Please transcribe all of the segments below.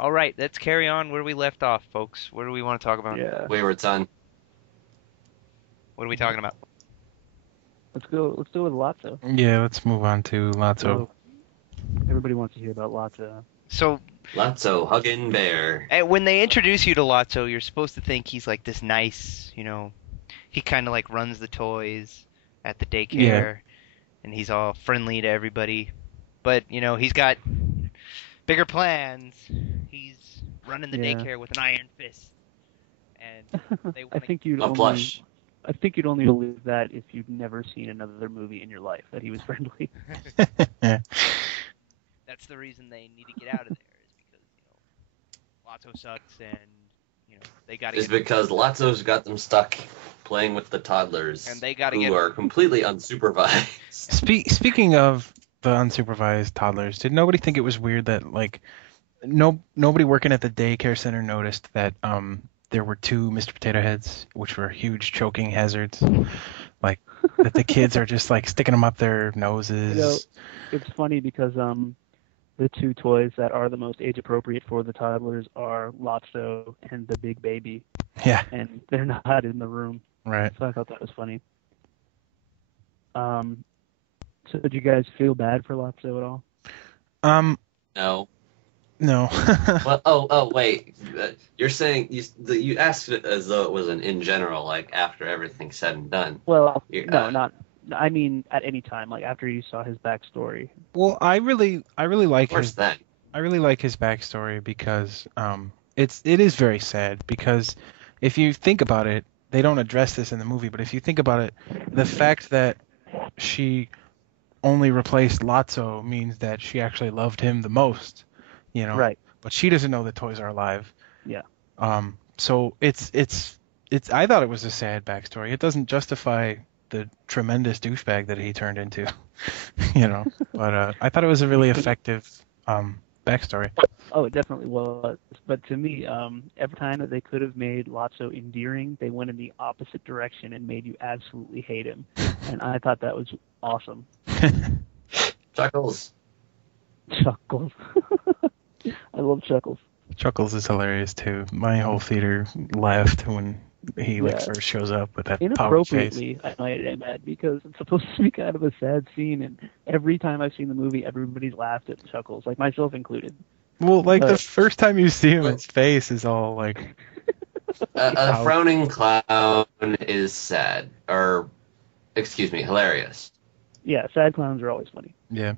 All right, let's carry on where we left off, folks. What do we want to talk about? Yeah. Wayward Son. What are we talking about? Let's go. Let's go with Lotso. Yeah, let's move on to Lotso. So everybody wants to hear about Lotso. So, Lotso, hugging bear. when they introduce you to Lotso, you're supposed to think he's like this nice, he kind of like runs the toys at the daycare, and he's all friendly to everybody. But, he's got bigger plans. He's running the Yeah. daycare with an iron fist. And they I want to think you'd A only. plush. I think you'd only believe that if you'd never seen another movie in your life that he was friendly. That's the reason they need to get out of there is because, Lotso sucks and, they got to Is get because Lotso's got them stuck playing with the toddlers And they gotta who get- are completely unsupervised. Speaking of the unsupervised toddlers, did nobody think it was weird that nobody working at the daycare center noticed that there were two Mr. Potato Heads, which were huge choking hazards, like that the kids are just like sticking them up their noses. It's funny because the two toys that are the most age appropriate for the toddlers are Lotso and the Big Baby, Yeah, and they're not in the room. right. So I thought that was funny. So did you guys feel bad for Lotso at all? No. No. Well, wait. You're saying you asked it as though it was an in general, like after everything's said and done. Well, Yeah. not. I mean, at any time, like after you saw his backstory. Well, I really like Of course, his then. I really like his backstory because it is very sad because if you think about it, they don't address this in the movie, but if you think about it, the fact that she only replaced Lotso means that she actually loved him the most, Right. But she doesn't know the toys are alive. Yeah. So it's I thought it was a sad backstory. It doesn't justify the tremendous douchebag that he turned into, But I thought it was a really effective backstory. Oh, it definitely was. But to me, every time that they could have made Lotso endearing, they went in the opposite direction and made you absolutely hate him. And I thought that was awesome. Chuckles. Chuckles. I love Chuckles. Chuckles is hilarious too. My whole theater laughed when he Yeah. first shows up with that pouty face. Inappropriately, I might add, because it's supposed to be kind of a sad scene, and every time I've seen the movie, everybody's laughed at Chuckles, like myself included. Well, the But- first time you see him, his face is all like, A frowning clown is sad, or excuse me, hilarious. Yeah, sad clowns are always funny. yeah.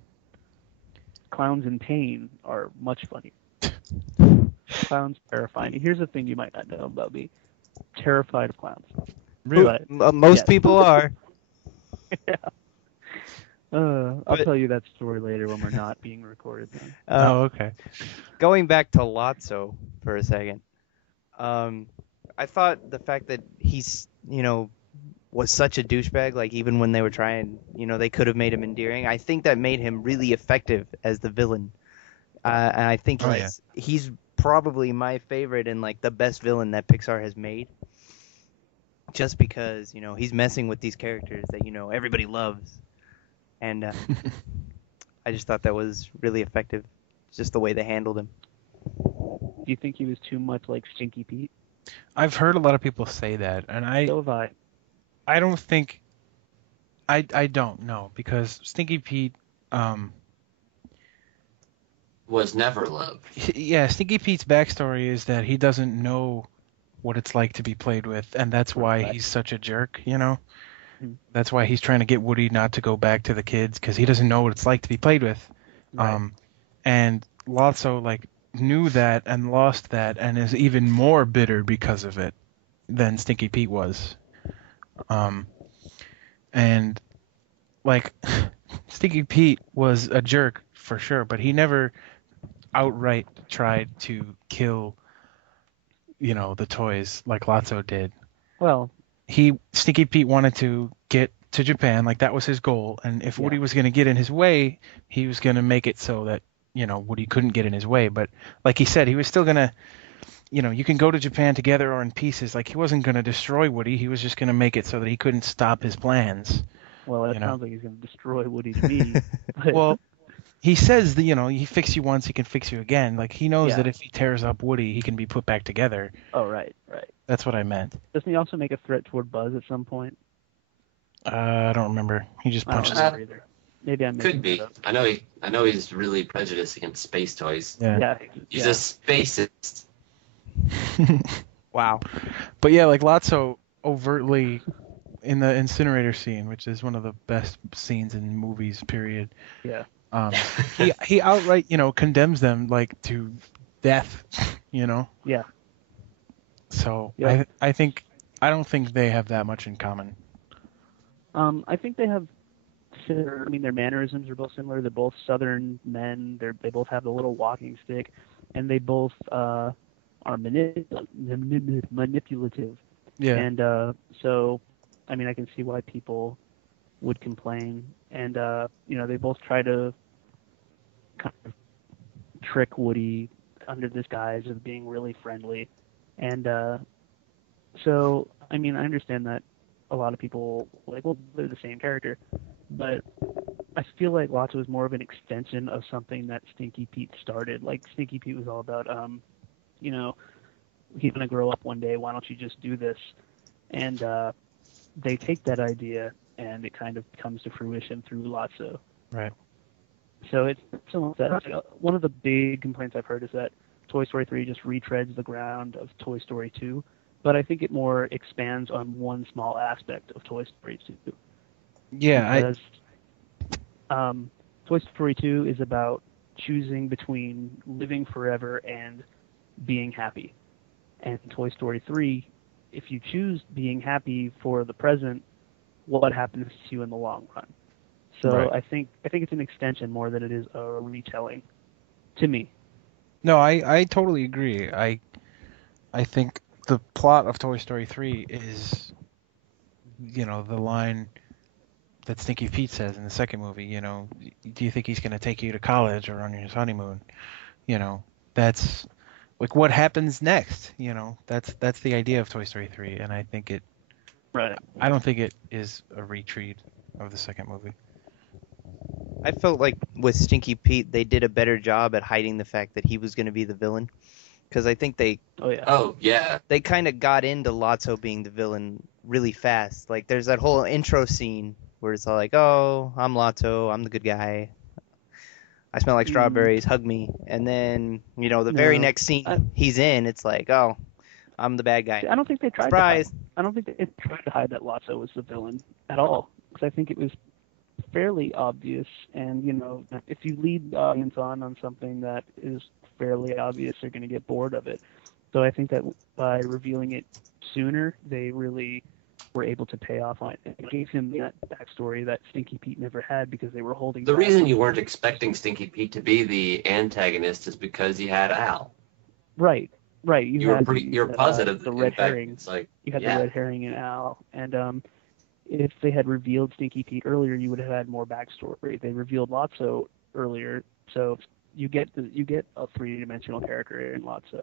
Clowns in pain are much funnier. Clowns terrifying. Here's the thing you might not know about me. Terrified of clowns. But, most yes. people are. yeah. I'll But- tell you that story later when we're not being recorded then. Oh, okay. Going back to Lotso for a second, I thought the fact that he's, was such a douchebag, like even when they were trying, they could have made him endearing. I think that made him really effective as the villain. And I think Oh, yeah. he's probably my favorite and like the best villain that Pixar has made. Just because, he's messing with these characters that, everybody loves. And I just thought that was really effective, just the way they handled him. Do you think he was too much like Stinky Pete? I've heard a lot of people say that, and So have I. I don't think I don't know because Stinky Pete Was never loved. yeah, Stinky Pete's backstory is that he doesn't know what it's like to be played with, and that's why Right. he's such a jerk, Mhm. That's why he's trying to get Woody not to go back to the kids because he doesn't know what it's like to be played with. Right. And Lotso knew that and lost that and is even more bitter because of it than Stinky Pete was. And Stinky Pete was a jerk for sure, but he never outright tried to kill, the toys like Lotso did. Well, Stinky Pete wanted to get to Japan, like that was his goal, and if Yeah. Woody was going to get in his way, he was going to make it so that Woody couldn't get in his way. But like he said, he was still going to, you can go to Japan together or in pieces. Like he wasn't going to destroy Woody, he was just going to make it so that he couldn't stop his plans. it You know. sounds like he's going to destroy Woody's knee. But, Well, he says that, he fix you once, he can fix you again. Like, he knows Yeah. that if he tears up Woody, he can be put back together. Oh, right. That's what I meant. Doesn't he also make a threat toward Buzz at some point? I don't remember. He just I don't punches remember him. either. Maybe I'm Could making be. that up. I know he's really prejudiced against space toys. Yeah. Yeah. He's a spacist. Wow. But yeah, like Lotso overtly in the incinerator scene, which is one of the best scenes in movies, period. Yeah. He outright, condemns them like to death, Yeah. So Yeah. I don't think they have that much in common. I think they have similar. I mean, their mannerisms are both similar. They're both Southern men. They both have the little walking stick, and they both are manipulative. Yeah. And so, I mean, I can see why people would complain. And they both try to kind of trick Woody under this guise of being really friendly. And so, I mean, I understand that a lot of people like, well, they're the same character, but I feel like Lotso is more of an extension of something that Stinky Pete started. Like Stinky Pete was all about, he's gonna grow up one day. Why don't you just do this? And they take that idea and it kind of comes to fruition through Lotso. Right. So it's similar to that. One of the big complaints I've heard is that Toy Story 3 just retreads the ground of Toy Story 2, but I think it more expands on one small aspect of Toy Story 2. Yeah, Because Toy Story 2 is about choosing between living forever and being happy. And Toy Story 3, if you choose being happy for the present, what happens to you in the long run? So Right. I think it's an extension more than it is a retelling, to me. No, I totally agree. I think the plot of Toy Story 3 is, the line that Stinky Pete says in the second movie, do you think he's going to take you to college or on his honeymoon? That's like what happens next, That's the idea of Toy Story 3, and I think Right. I don't think it is a retreat of the second movie. I felt like with Stinky Pete, they did a better job at hiding the fact that he was going to be the villain. Because I think Oh yeah. Oh yeah. they kind of got into Lotso being the villain really fast. Like, there's that whole intro scene where it's all like, oh, I'm Lotso, I'm the good guy. I smell like strawberries, hug me. And then, the very No. next scene he's in, it's like, oh, I'm the bad guy. I don't think they tried Surprise! to hide. I don't think they tried to hide that Lotso was the villain at all. Because I think it was fairly obvious. And if you lead the audience on something that is fairly obvious, they're going to get bored of it. So I think that by revealing it sooner, they really were able to pay off on it. It gave him that backstory that Stinky Pete never had because they were holding The back reason on you it. weren't expecting Stinky Pete to be the antagonist is because you had Al. Right. You're positive. The In red fact, herring. it's like, You had yeah. the red herring and Al, and if they had revealed Stinky Pete earlier, you would have had more backstory. They revealed Lotso earlier, so you get a three-dimensional character in Lotso,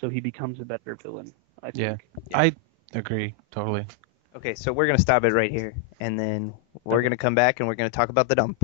so he becomes a better villain, I think. Yeah. I agree totally. Okay, so we're going to stop it right here. And then we're going to come back and we're going to talk about the dump.